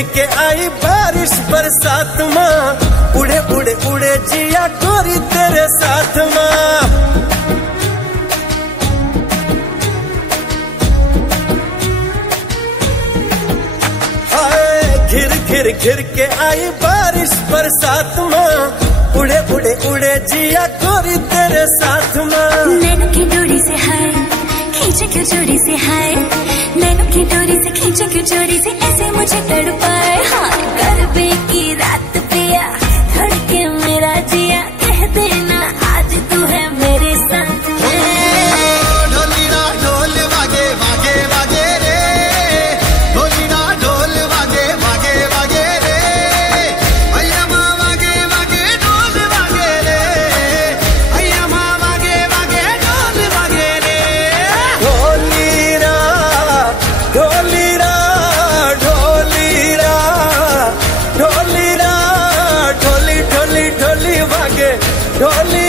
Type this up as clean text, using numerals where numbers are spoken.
घिर के आई बारिश बरसात माँ, उड़े उड़े उड़े जिया गोरी तेरे साथ माँ। हाय घिर घिर घिर के आई बारिश बरसात माँ, उड़े उड़े उड़े जिया गोरी तेरे साथ माँ। नैनों की डोरी से हाय खींचे क्यों चोरी से हाय, नैनों की डोरी से खींचे क्यों चोरी से, ऐसे मुझे तड़पाए। हाँ गरबे की रात पिया धड़के मेरा जिया, कह देना आज तू है मेरे साथ में। ढोलीरा ढोल वागे वागे वागे रे, ढोलीरा ढोल वागे वागे वागे रे, भैया माँ वागे वागे ढोल वागे रे, भैया माँ वागे वागे ढोल वागे रे। ढोलीरा ढोलीरा ढोलीरा ढोलीरा ढोली ढोली ढोली वागे ढोली